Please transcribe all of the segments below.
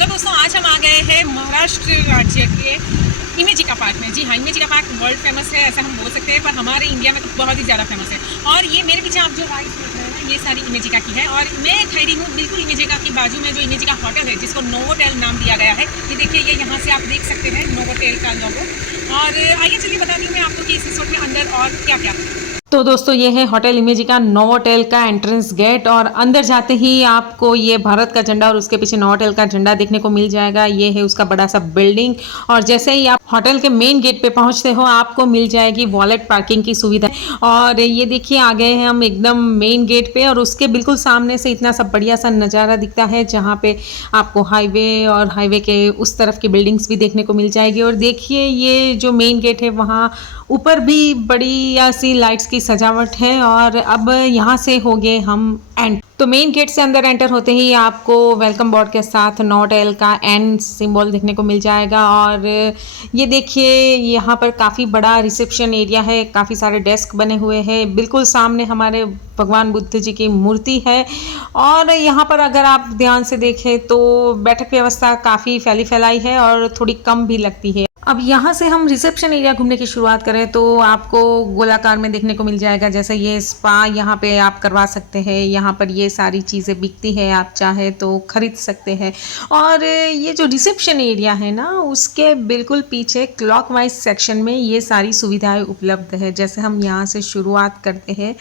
Hello दोस्तों, आज हम आ गए हैं महाराष्ट्र राज्य के इमेजिका पार्क में। जी हाँ, इमेजिका पार्क वर्ल्ड फेमस है ऐसा हम बोल सकते हैं, पर हमारे इंडिया में तो बहुत ही ज़्यादा फेमस है। और ये मेरे पीछे आप जो राइड देख रहे हैं ना, ये सारी इमेजिका की है। और मैं खड़ी हूँ बिल्कुल इमेजिका की बाजू में जो इमेजिका होटल है, जिसको नोवोटेल नाम दिया गया है। ये देखिए, ये यहाँ से आप देख सकते हैं नोवोटेल का लोगो। और आइए चलिए बता दी मैं आपको कि इस रिसोर्ट में अंदर और क्या क्या। तो दोस्तों, ये है होटल इमेजिका नोवोटेल का एंट्रेंस गेट। और अंदर जाते ही आपको ये भारत का झंडा और उसके पीछे नोवोटेल का झंडा देखने को मिल जाएगा। ये है उसका बड़ा सा बिल्डिंग। और जैसे ही आप होटल के मेन गेट पे पहुंचते हो, आपको मिल जाएगी वॉलेट पार्किंग की सुविधा। और ये देखिए, आ गए हैं हम एकदम मेन गेट पे, और उसके बिल्कुल सामने से इतना सब बढ़िया सा नज़ारा दिखता है, जहाँ पे आपको हाईवे और हाईवे के उस तरफ की बिल्डिंग्स भी देखने को मिल जाएगी। और देखिए, ये जो मेन गेट है, वहाँ ऊपर भी बढ़िया सी लाइट्स की सजावट है। और अब यहाँ से हो गए हम एंड। तो मेन गेट से अंदर एंटर होते ही आपको वेलकम बोर्ड के साथ नोवोटेल का एन सिंबल देखने को मिल जाएगा। और ये देखिए, यहाँ पर काफ़ी बड़ा रिसेप्शन एरिया है, काफ़ी सारे डेस्क बने हुए हैं। बिल्कुल सामने हमारे भगवान बुद्ध जी की मूर्ति है। और यहाँ पर अगर आप ध्यान से देखें तो बैठक व्यवस्था काफ़ी फैली फैलाई है और थोड़ी कम भी लगती है। अब यहाँ से हम रिसेप्शन एरिया घूमने की शुरुआत करें तो आपको गोलाकार में देखने को मिल जाएगा। जैसे ये स्पा यहाँ पे आप करवा सकते हैं। यहाँ पर ये सारी चीज़ें बिकती है, आप चाहे तो खरीद सकते हैं। और ये जो रिसेप्शन एरिया है ना, उसके बिल्कुल पीछे क्लॉकवाइज सेक्शन में ये सारी सुविधाएं उपलब्ध है। जैसे हम यहाँ से शुरुआत करते हैं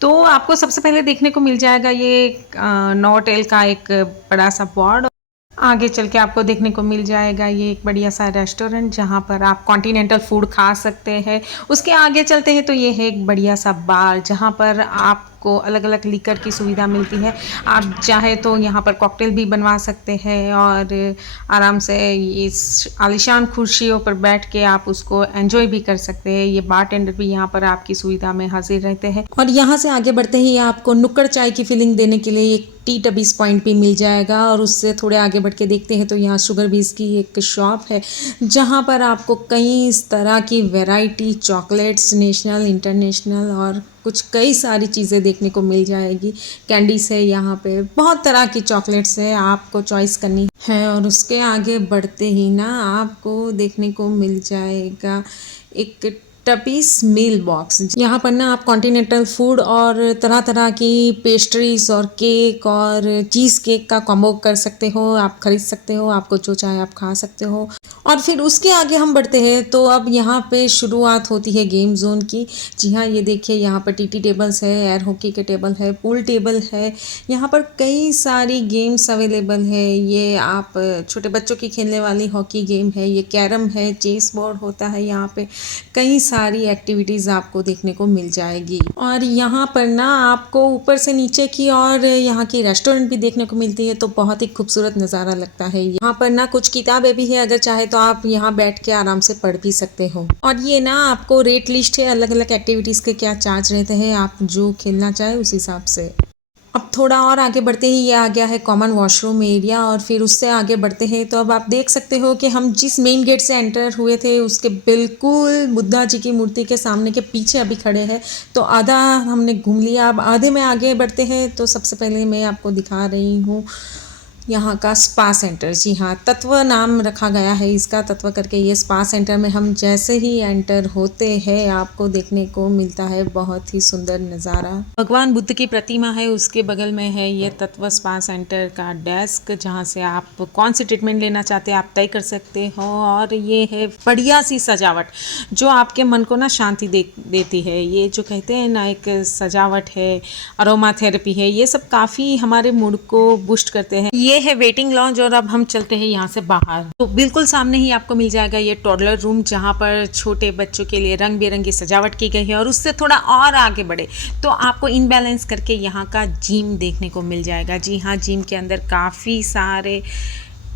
तो आपको सबसे पहले देखने को मिल जाएगा ये नोवोटेल का एक बड़ा सा बोर्ड। आगे चल के आपको देखने को मिल जाएगा ये एक बढ़िया सा रेस्टोरेंट, जहाँ पर आप कॉन्टिनेंटल फूड खा सकते हैं। उसके आगे चलते हैं तो ये है एक बढ़िया सा बार, जहाँ पर आपको अलग अलग लीकर की सुविधा मिलती है। आप चाहे तो यहाँ पर कॉकटेल भी बनवा सकते हैं और आराम से इस आलीशान कुर्सियों पर बैठ के आप उसको एंजॉय भी कर सकते हैं। ये बारटेंडर भी यहाँ पर आपकी सुविधा में हाजिर रहते हैं। और यहाँ से आगे बढ़ते ही आपको नुक्कड़ चाय की फीलिंग देने के लिए एक टी टबीज पॉइंट भी मिल जाएगा। और उससे थोड़े आगे बढ़ के देखते हैं तो यहाँ शुगर बीज की एक शॉप है, जहाँ पर आपको कई इस तरह की वैरायटी चॉकलेट्स, नेशनल, इंटरनेशनल और कुछ कई सारी चीज़ें देखने को मिल जाएगी। कैंडीज है, यहाँ पे बहुत तरह की चॉकलेट्स है, आपको चॉइस करनी है। और उसके आगे बढ़ते ही ना आपको देखने को मिल जाएगा एक टपीस मील बॉक्स। यहाँ पर ना आप कॉन्टिनेंटल फूड और तरह तरह की पेस्ट्रीज और केक और चीज़ केक का कॉम्बो कर सकते हो, आप खरीद सकते हो, आपको जो चाहे आप खा सकते हो। और फिर उसके आगे हम बढ़ते हैं तो अब यहाँ पे शुरुआत होती है गेम जोन की। जी हाँ, ये देखिए, यहाँ पर टीटी टेबल्स है, एयर हॉकी के टेबल है, पूल टेबल है। यहाँ पर कई सारी गेम्स अवेलेबल है। ये आप छोटे बच्चों की खेलने वाली हॉकी गेम है, ये कैरम है, चेस बोर्ड होता है। यहाँ पे कई सारी एक्टिविटीज़ आपको देखने को मिल जाएगी। और यहाँ पर ना आपको ऊपर से नीचे की और यहाँ की रेस्टोरेंट भी देखने को मिलती है, तो बहुत ही खूबसूरत नज़ारा लगता है। यहाँ पर ना कुछ किताबें भी है, अगर चाहे तो आप यहाँ बैठ के आराम से पढ़ भी सकते हो। और ये ना आपको रेट लिस्ट है, अलग अलग एक्टिविटीज़ के क्या चार्ज रहते हैं, आप जो खेलना चाहे उस हिसाब से। अब थोड़ा और आगे बढ़ते ही ये आ गया है कॉमन वॉशरूम एरिया। और फिर उससे आगे बढ़ते हैं तो अब आप देख सकते हो कि हम जिस मेन गेट से एंटर हुए थे उसके बिल्कुल बुद्धा जी की मूर्ति के सामने के पीछे अभी खड़े हैं। तो आधा हमने घूम लिया, अब आधे में आगे बढ़ते हैं। तो सबसे पहले मैं आपको दिखा रही हूँ यहाँ का स्पा सेंटर। जी हाँ, तत्व नाम रखा गया है इसका, तत्व करके। ये स्पा सेंटर में हम जैसे ही एंटर होते हैं आपको देखने को मिलता है बहुत ही सुंदर नज़ारा। भगवान बुद्ध की प्रतिमा है, उसके बगल में है ये तत्व स्पा सेंटर का डेस्क, जहाँ से आप कौन सी ट्रीटमेंट लेना चाहते हैं आप तय कर सकते हो। और ये है बढ़िया सी सजावट जो आपके मन को ना शांति देती है। ये जो कहते हैं ना, एक सजावट है, अरोमा थेरेपी है, ये सब काफ़ी हमारे मूड को बूस्ट करते हैं। ये है वेटिंग लॉन्ज। और अब हम चलते हैं यहाँ से बाहर। तो बिल्कुल सामने ही आपको मिल जाएगा ये टॉडलर रूम, जहाँ पर छोटे बच्चों के लिए रंग बिरंगी सजावट की गई है। और उससे थोड़ा और आगे बढ़े तो आपको इनबैलेंस करके यहाँ का जिम देखने को मिल जाएगा। जी हाँ, जिम के अंदर काफ़ी सारे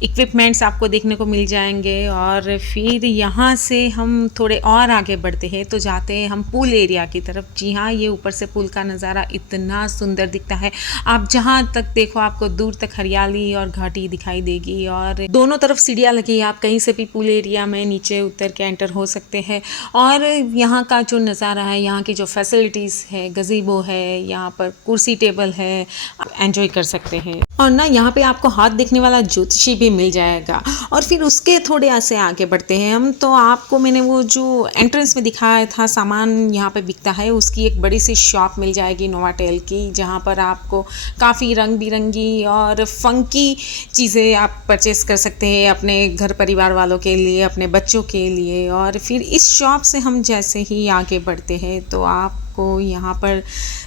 इक्विपमेंट्स आपको देखने को मिल जाएंगे। और फिर यहाँ से हम थोड़े और आगे बढ़ते हैं तो जाते हैं हम पूल एरिया की तरफ। जी हाँ, ये ऊपर से पूल का नज़ारा इतना सुंदर दिखता है, आप जहाँ तक देखो आपको दूर तक हरियाली और घाटी दिखाई देगी। और दोनों तरफ सीढ़ियाँ लगी, आप कहीं से भी पूल एरिया में नीचे उतर के एंटर हो सकते हैं। और यहाँ का जो नज़ारा है, यहाँ की जो फैसिलिटीज़ है, गज़ीबो है, यहाँ पर कुर्सी टेबल है, आप एंजॉय कर सकते हैं। और ना यहाँ पे आपको हाथ देखने वाला ज्योतिषी भी मिल जाएगा। और फिर उसके थोड़े ऐसे आगे बढ़ते हैं हम, तो आपको मैंने वो जो एंट्रेंस में दिखाया था सामान यहाँ पे बिकता है, उसकी एक बड़ी सी शॉप मिल जाएगी नोवाटेल की, जहाँ पर आपको काफ़ी रंग बिरंगी और फंकी चीज़ें आप परचेस कर सकते हैं अपने घर परिवार वालों के लिए, अपने बच्चों के लिए। और फिर इस शॉप से हम जैसे ही आगे बढ़ते हैं तो आपको यहाँ पर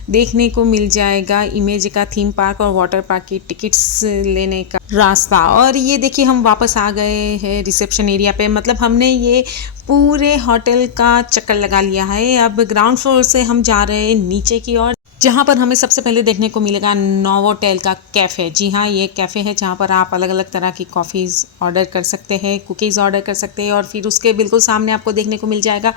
देखने को मिल जाएगा इमेजिका थीम पार्क और वाटर पार्क की टिकट्स लेने का रास्ता। और ये देखिए हम वापस आ गए हैं रिसेप्शन एरिया पे, मतलब हमने ये पूरे होटल का चक्कर लगा लिया है। अब ग्राउंड फ्लोर से हम जा रहे हैं नीचे की ओर, जहाँ पर हमें सबसे पहले देखने को मिलेगा नोवोटेल का कैफ़े। जी हाँ, ये कैफ़े है जहाँ पर आप अलग अलग तरह की कॉफ़ीज़ ऑर्डर कर सकते हैं, कुकीज़ ऑर्डर कर सकते हैं। और फिर उसके बिल्कुल सामने आपको देखने को मिल जाएगा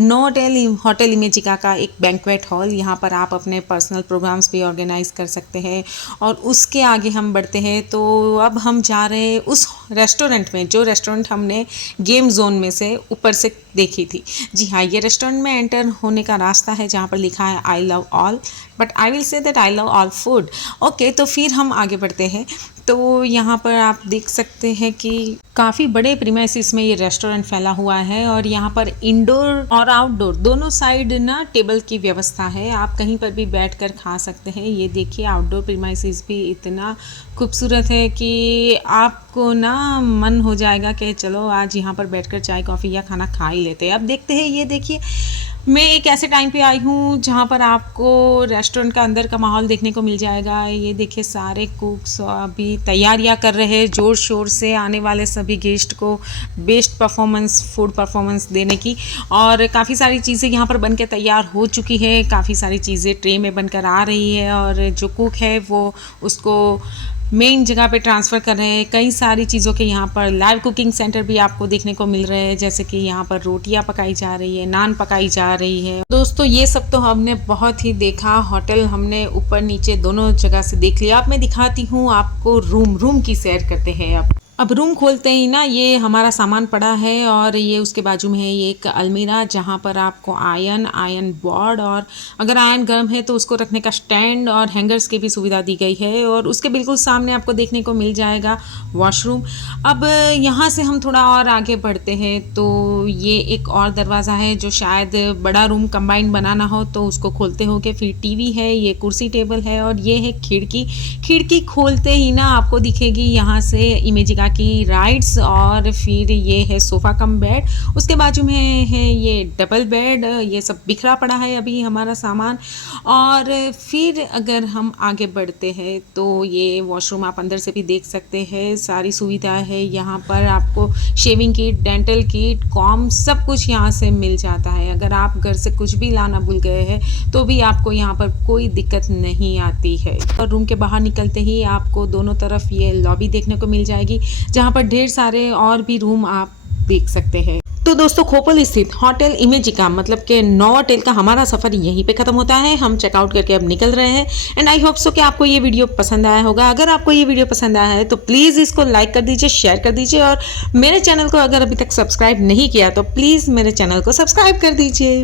नोवोटेल होटल इमेजिका का एक बैंक्वेट हॉल। यहाँ पर आप अपने पर्सनल प्रोग्राम्स भी ऑर्गेनाइज कर सकते हैं। और उसके आगे हम बढ़ते हैं तो अब हम जा रहे हैं उस रेस्टोरेंट में, जो रेस्टोरेंट हमने गेम जोन में से ऊपर से देखी थी। जी हाँ, ये रेस्टोरेंट में एंटर होने का रास्ता है जहाँ पर लिखा है I love all, but I will say that I love all food. Okay, तो फिर हम आगे बढ़ते हैं। तो यहाँ पर आप देख सकते हैं कि काफ़ी बड़े प्रीमाइसिस में ये रेस्टोरेंट फैला हुआ है और यहाँ पर इंडोर और आउटडोर दोनों साइड ना टेबल की व्यवस्था है, आप कहीं पर भी बैठकर खा सकते हैं। ये देखिए आउटडोर प्रीमाइसिस भी इतना खूबसूरत है कि आपको ना मन हो जाएगा कि चलो आज यहाँ पर बैठकर चाय कॉफ़ी या खाना खा ही लेते हैं। अब देखते हैं, ये देखिए मैं एक ऐसे टाइम पे आई हूँ जहाँ पर आपको रेस्टोरेंट का अंदर का माहौल देखने को मिल जाएगा। ये देखिए सारे कुक्स अभी तैयारियाँ कर रहे हैं ज़ोर शोर से आने वाले सभी गेस्ट को बेस्ट परफॉर्मेंस, फूड परफॉर्मेंस देने की। और काफ़ी सारी चीज़ें यहाँ पर बन के तैयार हो चुकी है, काफ़ी सारी चीज़ें ट्रे में बनकर आ रही है और जो कुक है वो उसको मेन जगह पे ट्रांसफ़र कर रहे हैं। कई सारी चीज़ों के यहाँ पर लाइव कुकिंग सेंटर भी आपको देखने को मिल रहे हैं, जैसे कि यहाँ पर रोटियाँ पकाई जा रही है, नान पकाई जा रही है। दोस्तों ये सब तो हमने बहुत ही देखा, होटल हमने ऊपर नीचे दोनों जगह से देख लिया। अब मैं दिखाती हूँ आपको रूम की सैर करते हैं। अब रूम खोलते ही ना ये हमारा सामान पड़ा है और ये उसके बाजू में है ये एक अलमीरा, जहाँ पर आपको आयरन बोर्ड और अगर आयरन गर्म है तो उसको रखने का स्टैंड और हैंगर्स की भी सुविधा दी गई है। और उसके बिल्कुल सामने आपको देखने को मिल जाएगा वॉशरूम। अब यहाँ से हम थोड़ा और आगे बढ़ते हैं तो ये एक और दरवाज़ा है जो शायद बड़ा रूम कंबाइन बनाना हो तो उसको खोलते हो के फिर टीवी है, ये कुर्सी टेबल है और ये है खिड़की खोलते ही ना आपको दिखेगी यहाँ से इमेजिका की राइड्स। और फिर ये है सोफ़ा कम बेड, उसके बाजू में है ये डबल बेड, ये सब बिखरा पड़ा है अभी हमारा सामान। और फिर अगर हम आगे बढ़ते हैं तो ये वॉशरूम आप अंदर से भी देख सकते हैं, सारी सुविधा है यहाँ पर। आपको shaving kit, dental kit, com सब कुछ यहाँ से मिल जाता है। अगर आप घर से कुछ भी लाना भूल गए हैं तो भी आपको यहाँ पर कोई दिक्कत नहीं आती है। और रूम के बाहर निकलते ही आपको दोनों तरफ ये लॉबी देखने को मिल जाएगी, जहाँ पर ढेर सारे और भी रूम आप देख सकते हैं। तो दोस्तों खोपल स्थित होटल इमेजिका मतलब कि नोवोटेल का हमारा सफ़र यहीं पे ख़त्म होता है। हम चेकआउट करके अब निकल रहे हैं एंड आई होप सो कि आपको ये वीडियो पसंद आया होगा। अगर आपको ये वीडियो पसंद आया है तो प्लीज़ इसको लाइक कर दीजिए, शेयर कर दीजिए और मेरे चैनल को अगर अभी तक सब्सक्राइब नहीं किया तो प्लीज़ मेरे चैनल को सब्सक्राइब कर दीजिए।